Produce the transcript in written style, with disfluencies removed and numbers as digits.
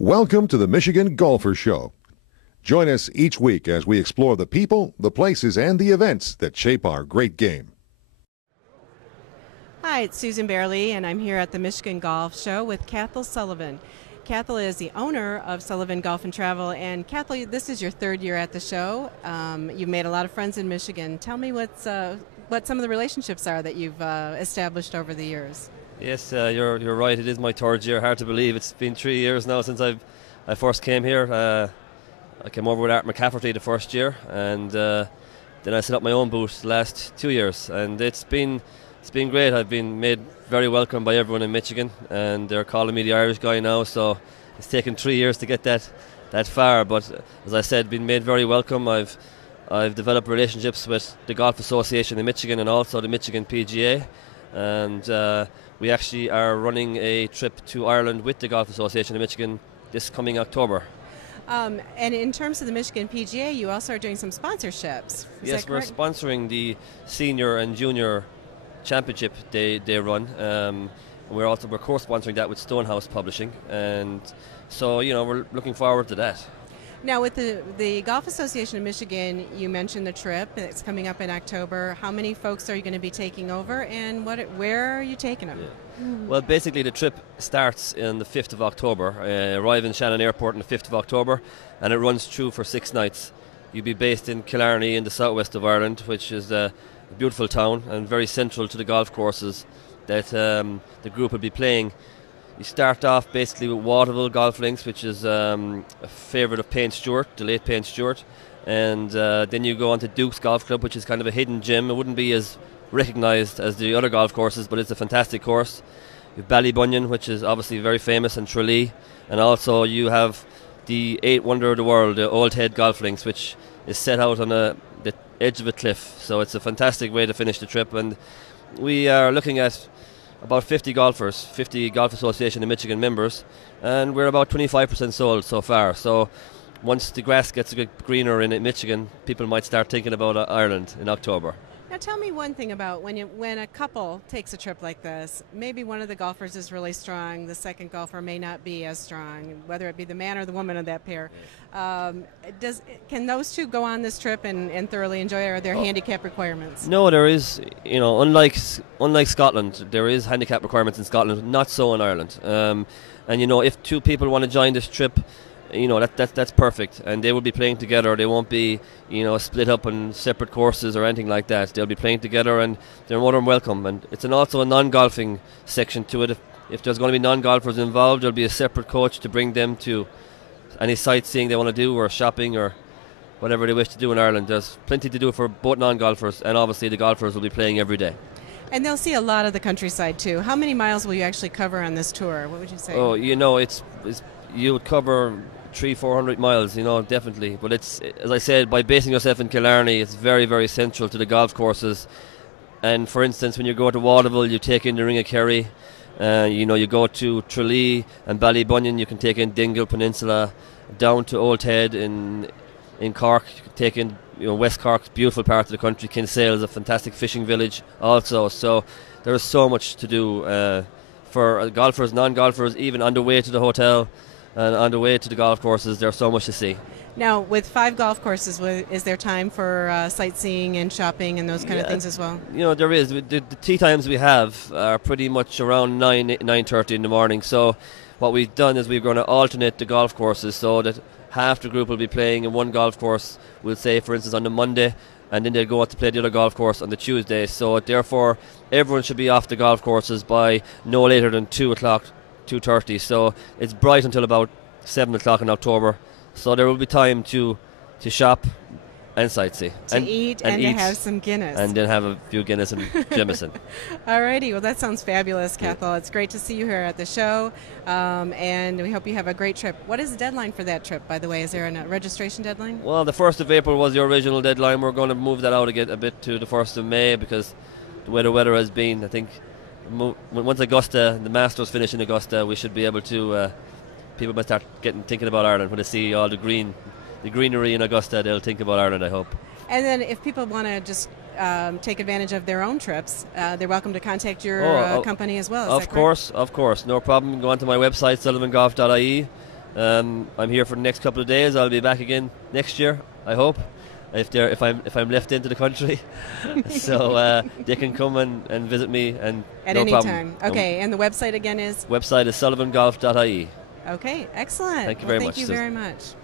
Welcome to the Michigan Golfer Show. Join us each week as we explore the people, the places, and the events that shape our great game. Hi, it's Susan Bairley, and I'm here at the Michigan Golf Show with Cathal O'Sullivan. Cathal is the owner of Sullivan Golf and Travel, and Cathal, this is your third year at the show. You've made a lot of friends in Michigan. Tell me what some of the relationships are that you've established over the years. Yes, you're right. It is my third year. Hard to believe. It's been 3 years now since I first came here. I came over with Art McCafferty the first year, and then I set up my own booth the last 2 years, and it's been great. I've been made very welcome by everyone in Michigan, and they're calling me the Irish guy now. So it's taken 3 years to get that far, but as I said, been made very welcome. I've developed relationships with the Golf Association in Michigan and also the Michigan PGA, and we actually are running a trip to Ireland with the Golf Association in Michigan this coming October. And in terms of the Michigan PGA, you also are doing some sponsorships. Yes, we're sponsoring the senior and junior championship they run. We're co-sponsoring that with Stonehouse Publishing, and so we're looking forward to that. Now, with the Golf Association of Michigan, you mentioned the trip that's coming up in October. How many folks are you going to be taking over, and where are you taking them? Yeah. Well, basically the trip starts on the 5th of October. Arrive in Shannon Airport on the 5th of October, and it runs through for 6 nights. You'll be based in Killarney in the southwest of Ireland, which is a beautiful town and very central to the golf courses that the group will be playing. You start off basically with Waterville Golf Links, which is a favourite of Payne Stewart, the late Payne Stewart, and then you go on to Duke's Golf Club, which is kind of a hidden gem. It wouldn't be as recognised as the other golf courses, but it's a fantastic course. You have Ballybunion, which is obviously very famous, and Tralee, and also you have the 8th wonder of the world, the Old Head Golf Links, which is set out on the edge of a cliff. So it's a fantastic way to finish the trip, and we are looking at about 50 golfers, 50 Golf Association of Michigan members, and we're about 25% sold so far. So once the grass gets a bit greener in Michigan, people might start thinking about Ireland in October. Now tell me one thing about when a couple takes a trip like this, maybe one of the golfers is really strong, the second golfer may not be as strong, whether it be the man or the woman of that pair. Can those two go on this trip and thoroughly enjoy it, or are there handicap requirements? No, there is, unlike Scotland, there is handicap requirements in Scotland, not so in Ireland. And if two people want to join this trip, that's perfect, and they will be playing together. They won't be split up on separate courses or anything like that. They'll be playing together, and they're more than welcome. And it's also a non-golfing section to it. If there's going to be non-golfers involved, there'll be a separate coach to bring them to any sightseeing they want to do, or shopping, or whatever they wish to do in Ireland. There's plenty to do for both non-golfers, and obviously the golfers will be playing every day. And they'll see a lot of the countryside too. How many miles will you actually cover on this tour? What would you say? Oh, you would cover 300-400 miles, definitely. But it's, as I said, by basing yourself in Killarney, it's very, very central to the golf courses. And for instance, when you go to Waterville, you take in the Ring of Kerry. You go to Tralee and Ballybunion, you can take in Dingle Peninsula, down to Old Head in Cork. You can take in West Cork, beautiful part of the country. Kinsale is a fantastic fishing village also. So there is so much to do for golfers, non-golfers, even on the way to the hotel. And on the way to the golf courses, there's so much to see. Now, with 5 golf courses, is there time for sightseeing and shopping and those kind of things as well? There is. The tee times we have are pretty much around 9:30 in the morning. So what we've done is we're going to alternate the golf courses so that half the group will be playing in one golf course, we'll say, for instance, on the Monday, and then they'll go out to play the other golf course on the Tuesday. So therefore, everyone should be off the golf courses by no later than 2 o'clock. 2:30, so it's bright until about 7 o'clock in October, so there will be time to shop and sightsee. To eat and to have some Guinness. And then have a few Guinness and Jameson. Alrighty, well that sounds fabulous, Cathal. It's great to see you here at the show, and we hope you have a great trip. What is the deadline for that trip, by the way? Is there a registration deadline? Well, the 1st of April was the original deadline. We're going to move that out a bit to the 1st of May because the way the weather has been. I think once Augusta, the Masters finish in Augusta, we should be able to. People might start thinking about Ireland when they see all the greenery in Augusta. They'll think about Ireland, I hope. And then, if people want to just take advantage of their own trips, they're welcome to contact your company as well. Of course, no problem. Go onto my website, sullivangolf.ie, I'm here for the next couple of days. I'll be back again next year, I hope, if I'm left into the country. So they can come and visit me and at no any problem. time. Okay, and the website again is? Website is sullivangolf.ie. Okay, excellent. Thank you very much, Thank you Susan. very much.